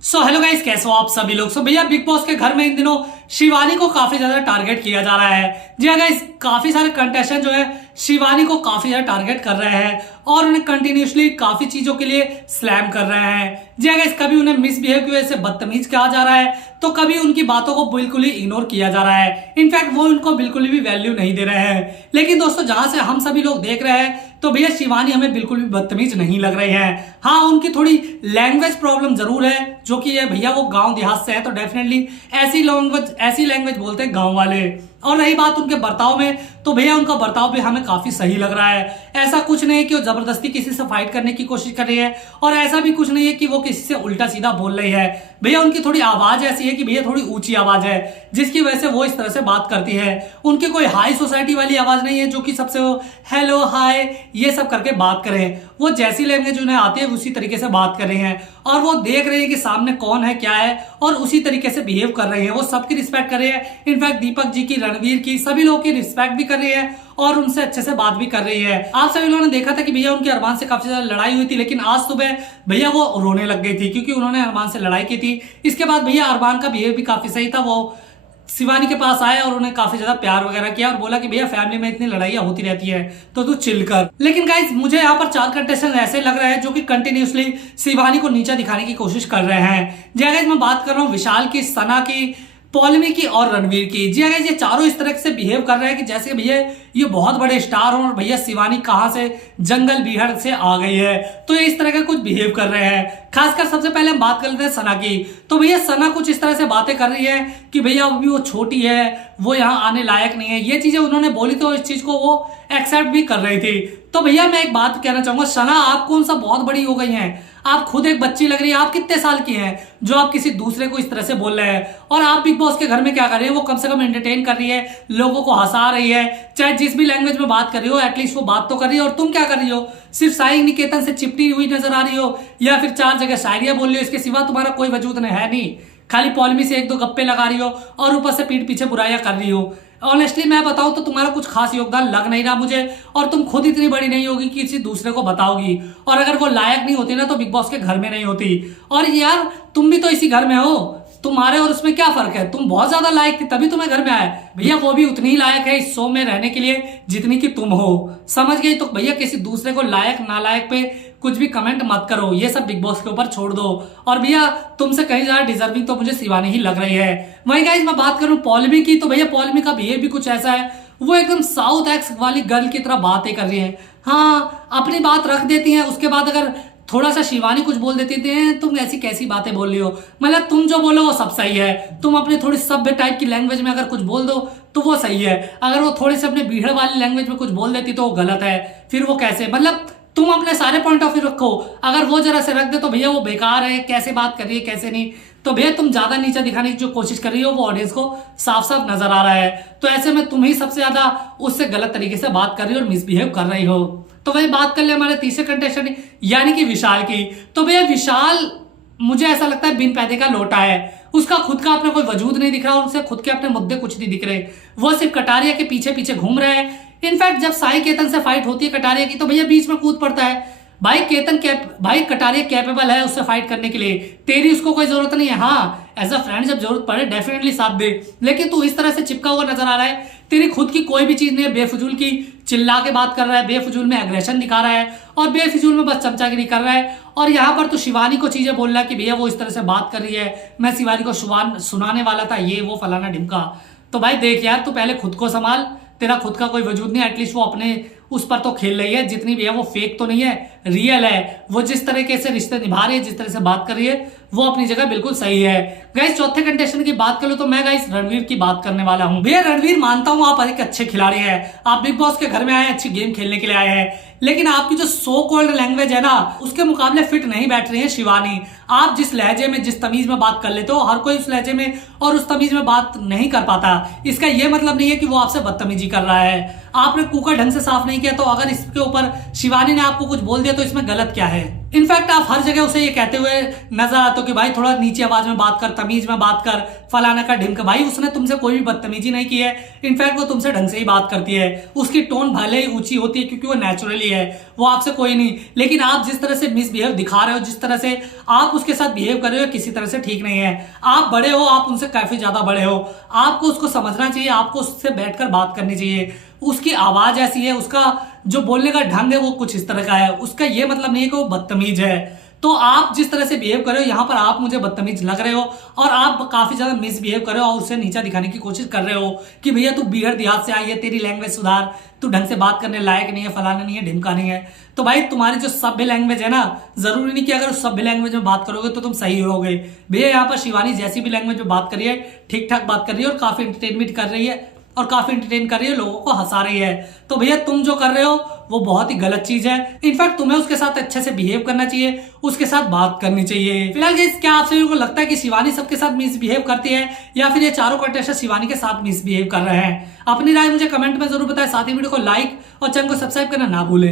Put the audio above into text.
Hello guys, कैसे हो आप सभी लोग। भैया बिग बॉस के घर में इन दिनों शिवानी को काफी ज्यादा टारगेट किया जा रहा है। जी हाँ गाइस, काफी सारे कंटेस्टेंट जो है शिवानी को काफी ज्यादा टारगेट कर रहे हैं और उन्हें कंटिन्यूसली काफी चीजों के लिए स्लैम कर रहे हैं। जी हाँ गाइस, कभी उन्हें मिसबिहेव की वजह से बदतमीज कहा जा रहा है तो कभी उनकी बातों को बिल्कुल ही इग्नोर किया जा रहा है। इनफैक्ट वो उनको बिल्कुल भी वैल्यू नहीं दे रहे हैं। लेकिन दोस्तों, जहां से हम सभी लोग देख रहे हैं तो भैया शिवानी हमें बिल्कुल भी बदतमीज नहीं लग रही है। हाँ, उनकी थोड़ी लैंग्वेज प्रॉब्लम जरूर है, जो कि ये भैया वो गांव देहात से है तो डेफिनेटली ऐसी लैंग्वेज बोलते हैं गांव वाले। और रही बात उनके बर्ताव में, तो भैया उनका बर्ताव भी हमें काफी सही लग रहा है। ऐसा कुछ नहीं है कि वो जबरदस्ती किसी से फाइट करने की कोशिश कर रही है और ऐसा भी कुछ नहीं है कि वो किसी से उल्टा सीधा बोल रही है। भैया उनकी थोड़ी आवाज ऐसी है कि भैया थोड़ी ऊंची आवाज है, जिसकी वजह से वो इस तरह से बात करती है। उनकी कोई हाई सोसाइटी वाली आवाज नहीं है जो कि सबसे हेलो हाय ये सब करके बात करें। वो जैसी लैंग्वेज उन्हें आती है उसी तरीके से बात कर रहे हैं और वो देख रहे हैं कि सामने कौन है क्या है और उसी तरीके से बिहेव कर रहे हैं। वो सबकी रिस्पेक्ट कर रहे हैं। इनफैक्ट दीपक जी की, रणवीर की, सभी लोगों की रिस्पेक्ट भी कर रही है और उनसे अच्छे से बात भी कर रही है। आप सभी लोगों ने देखा था कि भैया उनके अरमान से काफी ज्यादा लड़ाई हुई थी, लेकिन आज सुबह भैया वो रोने लग गई थी क्योंकि उन्होंने अरमान से लड़ाई की थी। इसके बाद भैया अरमान का बिहेव भी काफी सही था। वो शिवानी के पास आए और उन्हें काफी ज्यादा प्यार वगैरह किया और बोला कि भैया फैमिली में इतनी लड़ाइयां होती रहती है तो तू चिल कर। लेकिन गाइस, मुझे यहाँ पर 4 कंटेस्टेंट ऐसे लग रहे हैं जो कि कंटिन्यूसली शिवानी को नीचा दिखाने की कोशिश कर रहे हैं। जी गाइस, मैं बात कर रहा हूँ विशाल की, सना की, पॉलमी की और रणवीर की। जी गाइस, ये चारों इस तरह से बिहेव कर रहे हैं कि जैसे भैया ये बहुत बड़े स्टार हो और भैया शिवानी कहां से जंगल बिहार से आ गई है, तो ये इस तरह का कुछ बिहेव कर रहे हैं। खासकर सबसे पहले हम बात कर लेते हैं सना की। तो भैया सना कुछ इस तरह से बातें कर रही है कि भैया अभी वो छोटी है, वो यहाँ आने लायक नहीं है। ये चीजें उन्होंने बोली तो इस चीज को वो एक्सेप्ट भी कर रही थी। तो भैया मैं एक बात कहना चाहूंगा, सना आप कौन सा बहुत बड़ी हो गई हैं? आप खुद एक बच्ची लग रही है। आप कितने साल की हैं जो आप किसी दूसरे को इस तरह से बोल रहे हैं? और आप बिग बॉस के घर में क्या कर रहे हैं? वो कम से कम एंटरटेन कर रही है, लोगों को हंसा रही है, चाहे जिस भी लैंग्वेज में बात कर रही हो एटलीस्ट वो बात तो कर रही है। और तुम क्या कर रही हो? सिर्फ साई निकेतन से चिपटी हुई नजर आ रही हो या फिर 4 जगह शायरियां बोल रही हो। इसके सिवा तुम्हारा कोई वजूद नहीं है। नहीं, खाली पॉलमी से 1-2 गप्पे लगा रही हो और ऊपर से पीठ पीछे बुराइयां कर रही हो। ऑनेस्टली मैं बताऊं तो तुम्हारा कुछ खास योगदान लग नहीं रहा मुझे, और तुम खुद इतनी बड़ी नहीं होगी कि किसी दूसरे को बताओगी। और अगर वो लायक नहीं होती ना तो बिग बॉस के घर में नहीं होती। और यार तुम भी तो इसी घर में हो, तुम्हारे और उसमें क्या फर्क है? तुम बहुत ज्यादा लायक थी तभी तुम्हें घर में आए। भैया वो भी उतनी ही लायक है इस शो में रहने के लिए जितनी कि तुम हो। समझ गई? तो भैया किसी दूसरे को लायक नालायक पे कुछ भी कमेंट मत करो, ये सब बिग बॉस के ऊपर छोड़ दो। और भैया तुमसे कहीं ज्यादा डिजर्विंग तो मुझे शिवानी ही लग रही है। वही गाइस, मैं बात करूं पॉलमी की, तो भैया पॉलमी का बिहेव भी कुछ ऐसा है। वो एकदम साउथ एक्स वाली गर्ल की तरह बातें कर रही है। हाँ, अपनी बात रख देती है, उसके बाद अगर थोड़ा सा शिवानी कुछ बोल देती थी, तुम ऐसी कैसी बातें बोल रही हो? मतलब तुम जो बोलो वो सब सही है। तुम अपनी थोड़ी सभ्य टाइप की लैंग्वेज में अगर कुछ बोल दो तो वो सही है। अगर वो थोड़े से अपने बीहड़ वाली लैंग्वेज में कुछ बोल देती तो वो गलत है। फिर वो कैसे? मतलब तुम अपने सारे पॉइंट ऑफ व्यू रखो, अगर वो जरा से रख दे तो भैया वो बेकार है, कैसे बात कर रही है कैसे नहीं। तो भैया तुम ज्यादा नीचा दिखाने की जो कोशिश कर रही हो वो ऑडियंस को साफ साफ नजर आ रहा है। तो ऐसे में तुम ही सबसे ज्यादा उससे गलत तरीके से बात कर रही हो और मिसबिहेव कर रही हो। तो वही बात कर ले हमारे तीसरे कंटेस्टेंट यानी कि विशाल की। तो भैया विशाल मुझे ऐसा लगता है बिन पैदे का लोटा है। उसका खुद का अपना कोई वजूद नहीं दिख रहा और उसे खुद के अपने मुद्दे कुछ नहीं दिख रहे। वो सिर्फ कटारिया के पीछे पीछे घूम रहा है। इनफैक्ट जब साई केतन से फाइट होती है कटारिया की तो भैया बीच में कूद पड़ता है। भाई कटारिया कैपेबल है उससे फाइट करने के लिए, तेरी उसको कोई जरूरत नहीं है। हाँ, एज अ फ्रेंड जब जरूरत पड़े डेफिनेटली साथ दे, लेकिन तू इस तरह से चिपका हुआ नजर आ रहा है। तेरी खुद की कोई भी चीज नहीं है, बेफजूल की चिल्ला के बात कर रहा है, बेफजूल में एग्रेशन दिखा रहा है और बेफजूल में बस चमचागिरी कर रहा है। और यहाँ पर तो शिवानी को चीजें बोल रहा है कि भैया वो इस तरह से बात कर रही है, मैं शिवानी को सुनाने वाला था, ये वो फलाना ढिमका। तो भाई देख यार, तू पहले खुद को संभाल, तेरा खुद का कोई वजूद नहीं। एटलीस्ट वो अपने उस पर तो खेल रही है, जितनी भी है वो फेक तो नहीं है, रियल है। वो जिस तरीके से रिश्ते निभा रही है, जिस तरह से बात कर रही है, वो अपनी जगह बिल्कुल सही है। गाइस, चौथे कंटेस्टेंट की बात करो तो मैं गाइस रणवीर की बात करने वाला हूं। भैया रणवीर, मानता हूं आप एक अच्छे खिलाड़ी हैं, आप बिग बॉस के घर में आए अच्छी गेम खेलने के लिए आए हैं, लेकिन आपकी जो सो कॉल्ड लैंग्वेज है ना उसके मुकाबले फिट नहीं बैठ रही है शिवानी। आप जिस लहजे में, जिस तमीज में बात कर लेते हो, हर कोई उस लहजे में और उस तमीज में बात नहीं कर पाता। इसका यह मतलब नहीं है कि वो आपसे बदतमीजी कर रहा है। आपने कुकर ढंग से साफ नहीं किया, तो अगर इसके ऊपर शिवानी ने आपको कुछ बोल दिया है तो इसमें गलत क्या है। इनफैक्ट आप हर जगह उसे ये कहते हुए नजर आते हो कि भाई थोड़ा नीची आवाज में बात कर, तमीज में बात कर, फलाना का ढिमका। भाई उसने तुमसे कोई भी बदतमीजी नहीं की है, इनफैक्ट वो तुमसे ढंग से ही बात करती है। उसकी टोन भले ही ऊंची होती है क्योंकि वो नेचुरली है, वो आपसे कोई नहीं। लेकिन आप जिस तरह से मिसबिहेव दिखा रहे हो, जिस तरह से आप उसके साथ बिहेव कर रहे हो, किसी तरह से ठीक नहीं है। आप बड़े हो, आप उनसे काफी ज्यादा बड़े हो, आपको उसको समझना चाहिए, आपको उससे बैठकर बात करनी चाहिए। उसकी आवाज ऐसी है, उसका जो बोलने का ढंग है वो कुछ इस तरह का है, उसका ये मतलब नहीं है कि वो बदतमीज है। तो आप जिस तरह से बिहेव कर रहे हो, यहाँ पर आप मुझे बदतमीज लग रहे हो और आप काफी ज्यादा मिसबिहेव कर रहे हो और उसे नीचा दिखाने की कोशिश कर रहे हो कि भैया तू बिहार देहात से आई है, तेरी लैंग्वेज सुधार, तू ढंग से बात करने लायक नहीं है, फलाना नहीं है, ढिमका नहीं है। तो भाई तुम्हारी जो सभ्य लैंग्वेज है ना, जरूरी नहीं कि अगर उस सभ्य लैंग्वेज में बात करोगे तो तुम सही होगे। भैया यहाँ पर शिवानी जैसी भी लैंग्वेज में बात कर रही है, ठीक ठाक बात कर रही है और काफी एंटरटेनमेंट कर रही है और काफी एंटरटेन कर रही है, लोगों को हंसा रही है। तो भैया तुम जो कर रहे हो वो बहुत ही गलत चीज है। इनफैक्ट तुम्हें उसके साथ अच्छे से बिहेव करना चाहिए, उसके साथ बात करनी चाहिए। फिलहाल गाइस, क्या आप सभी को लगता है कि शिवानी सबके साथ मिसबिहेव करती है या फिर ये चारों कंटेस्टेंट शिवानी के साथ मिसबिहेव कर रहे हैं? अपनी राय मुझे कमेंट में जरूर बताएं, साथ ही वीडियो को लाइक और चैनल को सब्सक्राइब करना ना भूलें।